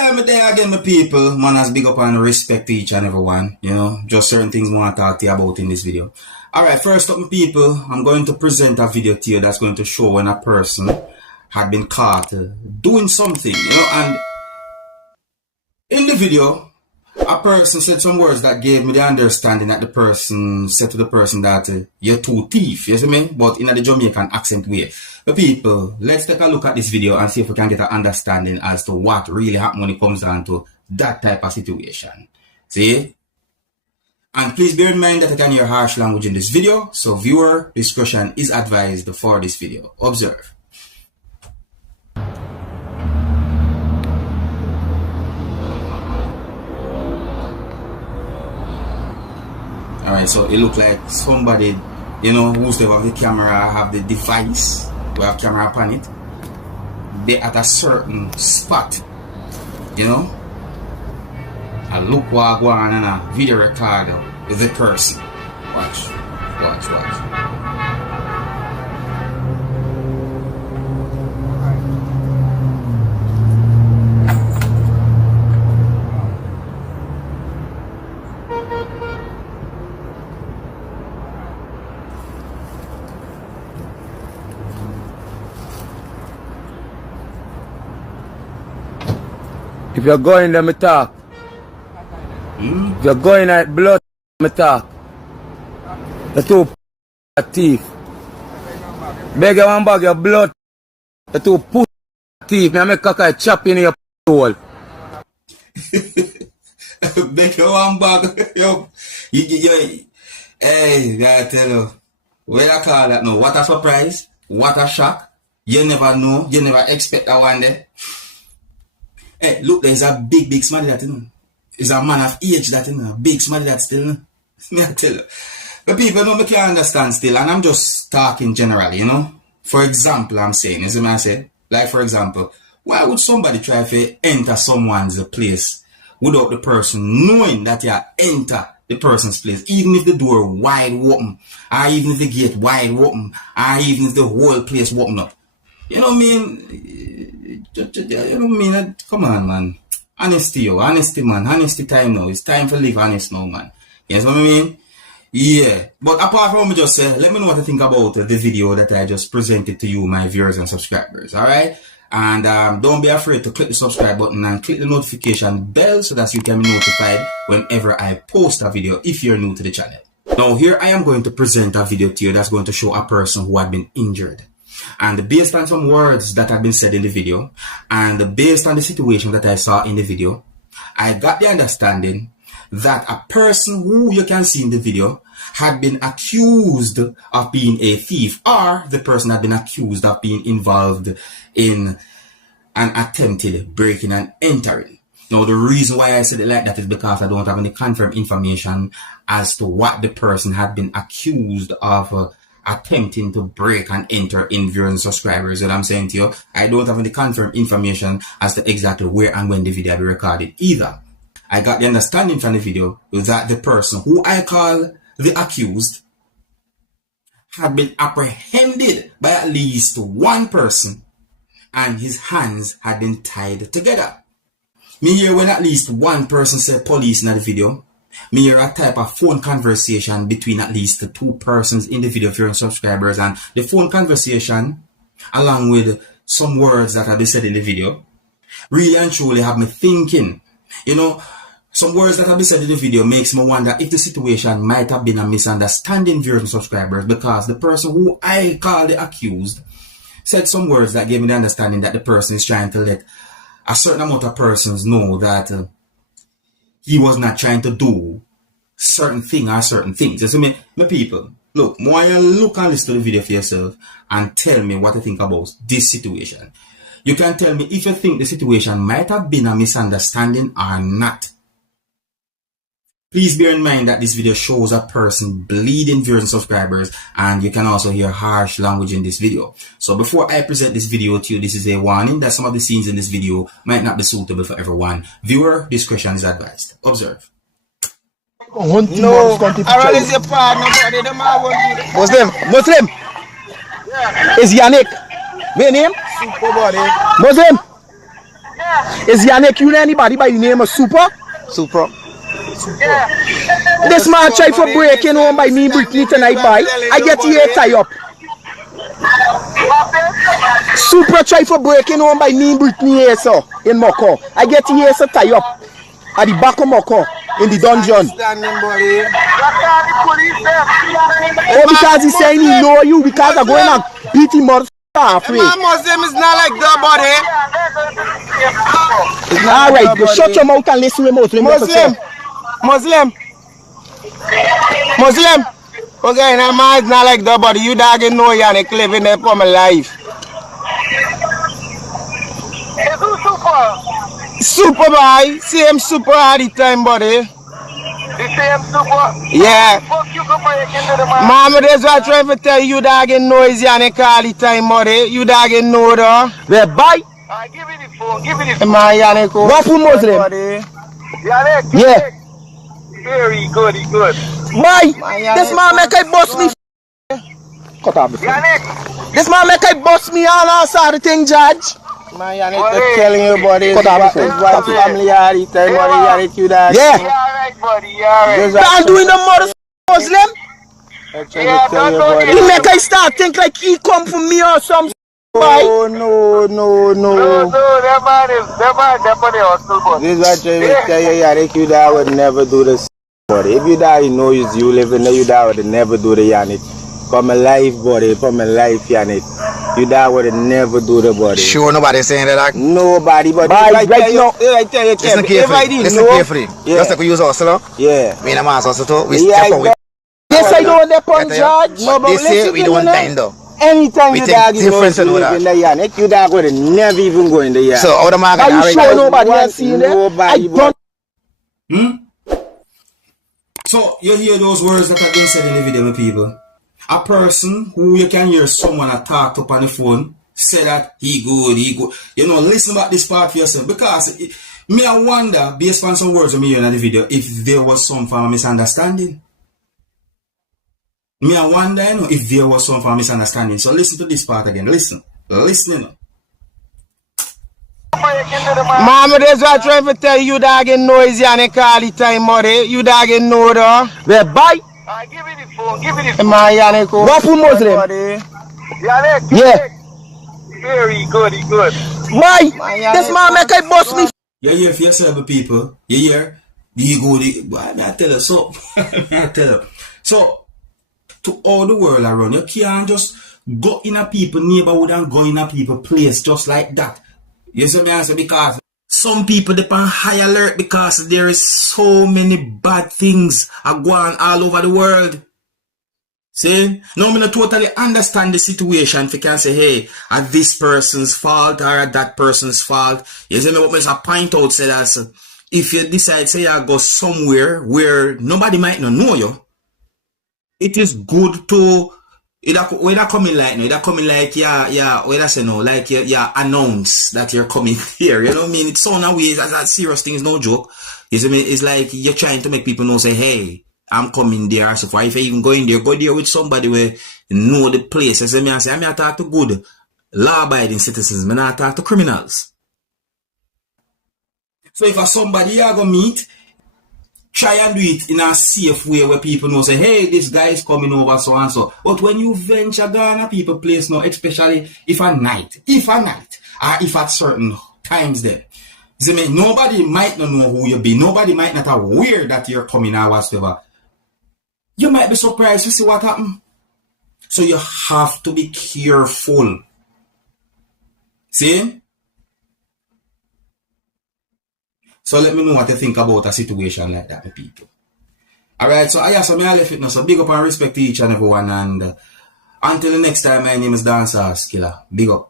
Yeah, me there again, my people. Man, has big up and respect to each and every one. You know, just certain things I want to talk to you about in this video. Alright, first up, my people, I'm going to present a video to you that's going to show when a person had been caught doing something, you know, and in the video, a person said some words that gave me the understanding that the person said to the person that you're too thief, you see me? But in the Jamaican accent way. But people, let's take a look at this video and see if we can get an understanding as to what really happened when it comes down to that type of situation. See? And please bear in mind that I can hear harsh language in this video, so viewer discretion is advised for this video. Observe. Alright, so it looked like somebody, you know, who's there have the camera, have the device, we have camera upon it. They at a certain spot, you know. And look what going on in a video recorder with the person. Watch. If you're going there, me talk. If you're going at blood, me talk. The two thief. Beg you one bag of blood. The two thief. Me make a chop in your hole. Beg you one bag. Yo. Hey, I tell you. Where I call that now? What a surprise. What a shock. You never know. You never expect that one there. Hey, look, there's a big smarty that, you know. There's a man of age that, you know. Big smarty that still, you know. Me I tell you. But people know me can't understand still, and I'm just talking generally, you know. For example, I'm saying, as I said, like for example, why would somebody try to enter someone's place without the person knowing that you enter the person's place, even if the door wide open, or even if the gate wide open, or even if the whole place open up? You know what I mean? You know what I mean? Come on, man. Honesty, yo. Honesty, man. Honesty time now. It's time to live honest now, man. Yes, what I mean? Yeah. But apart from what I just said, let me know what you think about the video that I just presented to you, my viewers and subscribers. Alright? And don't be afraid to click the subscribe button and click the notification bell so that you can be notified whenever I post a video if you're new to the channel. Now, here I am going to present a video to you that's going to show a person who had been injured. And based on some words that have been said in the video, and based on the situation that I saw in the video, I got the understanding that a person who you can see in the video had been accused of being a thief, or the person had been accused of being involved in an attempted breaking and entering. Now, the reason why I said it like that is because I don't have any confirmed information as to what the person had been accused of attempting to break and enter in viewers and subscribers. What I'm saying to you, I don't have any confirmed information as to exactly where and when the video will be recorded either. I got the understanding from the video that the person who I call the accused had been apprehended by at least one person and his hands had been tied together. Me hear when at least one person said police in the video. Me hear a type of phone conversation between at least the two persons in the video, viewers and subscribers, and the phone conversation, along with some words that have been said in the video, really and truly have me thinking. You know, some words that have been said in the video makes me wonder if the situation might have been a misunderstanding, viewers and subscribers, because the person who I call the accused said some words that gave me the understanding that the person is trying to let a certain amount of persons know that he was not trying to do certain thing or certain things. You see me, my people, look, more you look and listen to the video for yourself and tell me what you think about this situation. You can tell me if you think the situation might have been a misunderstanding or not. Please bear in mind that this video shows a person bleeding, viewers and subscribers, and you can also hear harsh language in this video. So before I present this video to you, this is a warning that some of the scenes in this video might not be suitable for everyone. Viewer discretion is advised. Observe. No, Aaron is your partner, Muslim. Muslim. Is Yannick. My name? Super body. Muslim. Is Yannick, you know anybody by the name of Super? Super. This man try for breaking home by me Brittany tonight, boy. I get here tie up. Super try for breaking home by me Brittany here, so in Moko. I get here so tie up at the back of Moko in the dungeon. Oh, because he's saying he know you because I'm going to beat him up. Free. Muslim is not like that, buddy. Alright, you shut your mouth and listen to Muslim. Muslim. Okay, now man is not like that, buddy. You dog know Yannick living there for my life. Super boy, same super all the time, buddy. The same super? Yeah. Fuck you go break into the man. Mama, that's what I'm trying to tell you, dog know is Yannick all the time, buddy. You dog know though. Where bye? Give me the phone, give me the phone. Man, Yannick, what for Muslim? Yannick, yeah. Very good, he good. Why? This man make I bust me. Cut off the phone. Yannick. This man make I bust me on all side of the thing, Judge. Man, Yannick, I'm telling you, buddy. Cut off the It's phone. what family all the time, buddy. Yannick, you dog. Yeah. You alright, buddy, you alright. Don't doing the mother Muslim. Yeah, don't do it. He make I start think like he come for me or something. Oh, no. No, that man is hustle, buddy. This is what I'm trying to tell you, Yannick, you dog would never do this, buddy. If you die, you know it's you living there, you dog would never do the Yannick. For my life, buddy, for my life, Yannick. You dog would never do the body. Sure, nobody saying that. Like, nobody, but right now, I tell you, listen carefully. Listen carefully. Just like we use hustle. Yeah. Me and a man hustle too. We Yeah, step on. yes, I don't depend, Judge. No, but They say listen we to don't me now. time though. Anytime We you think dog you know different you to know live that. in the Yannick, you dog would never even go in the yard. So, how the man Are you can sure nobody has seen it? I Nobody, don't. So you hear those words that have been said in the video, my people. A person who you can hear someone that talk up on the phone say that he good. You know, listen about this part for yourself. Because me I wonder, based on some words of me in the video, if there was some form of misunderstanding. Me I wonder, you know, if there was some form of misunderstanding. So listen to this part again. Listen, you know. Mama, that's what I'm trying to tell you, dog know is Yannick all the time, buddy. You dog know though. Where bye? Give me the phone, give me the phone. Man, Yannick, What for Muslim? Yannick, Yeah. very good, he good. Why? This man make I bust me. You hear for yourself, people. You hear? You go, I tell you so. I tell you. So, to all the world around, you can't just go in a people neighborhood and go in a people place just like that. You see me answer? Because some people depend on high alert because there is so many bad things are going all over the world. See? Now, I don't totally understand the situation if you can say, hey, at this person's fault or at that person's fault. You see me what I point out say that if you decide, say, you go somewhere where nobody might not know you, it is good to when that coming like no, that coming like what I say no, like announce that you're coming here. You know what I mean? It's so now ways that serious thing is no joke. You see me? It's like you're trying to make people know say, hey, I'm coming there. So if you even go in there, go there with somebody where you know the place. You see me? I say I'm not talk to good law-abiding citizens. I'm not talk to criminals. So if somebody you go meet, try and do it in a safe way where people know say, hey, this guy is coming over, so and so. But when you venture down a people place now, especially if at night, or if at certain times there, see me, nobody might not know who you be. Nobody might not aware that you're coming or whatever. You might be surprised to see what happened. So you have to be careful. See? So let me know what you think about a situation like that, people. Alright, so I have some fitness. So big up and respect to each and everyone. And until the next time, my name is Dancehall Skilla. Big up.